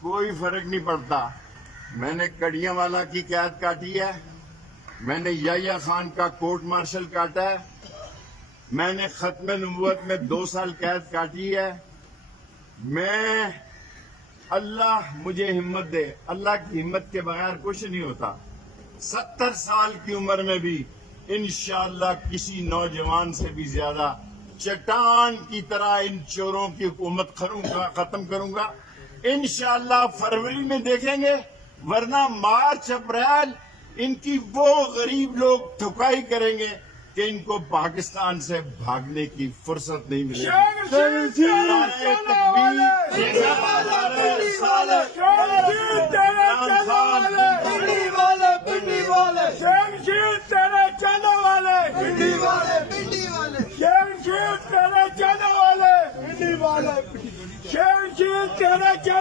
کوئی فرق نہیں پڑتا. میں نے کڑیاں والا کی قید کاٹی ہے, میں نے یحییٰ خان کا کورٹ مارشل کاٹا ہے, میں نے ختم نبوت میں 2 سال قید کاٹی ہے. میں اللہ مجھے ہمت دے, اللہ کی ہمت کے بغیر کچھ نہیں ہوتا. 70 سال کی عمر میں بھی انشاءاللہ کسی نوجوان سے بھی زیادہ چٹان کی طرح ان چوروں کی حکومت ختم کروں گا. انشاءاللہ فروری میں دیکھیں گے, ورنہ مارچ اپریل ان کی وہ غریب لوگ ٹھکائی کریں گے کہ ان کو پاکستان سے بھاگنے کی فرصت نہیں ملے گی.